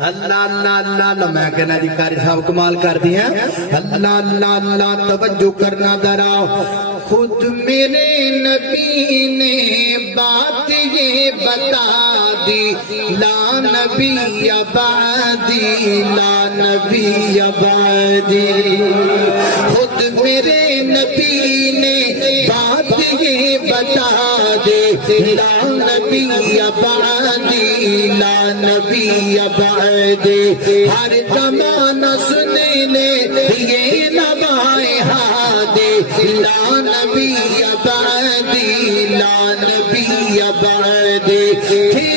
اللہ اللہ اللہ میں کہنا جی قاری صاحب کمال کر دی ہیں اللہ اللہ اللہ توجہ کرنا ذرا خود میرے نبی نے بات یہ بتا دی لا نبی بعدی لا نبی بعدی خود میرے نبی نے بات یہ بتا دی لا نبی بعدی لا نبی بعدی ہر زمانہ سنے لے یہ نوائے ہادی لا نبی بعدی لا نبی بعدی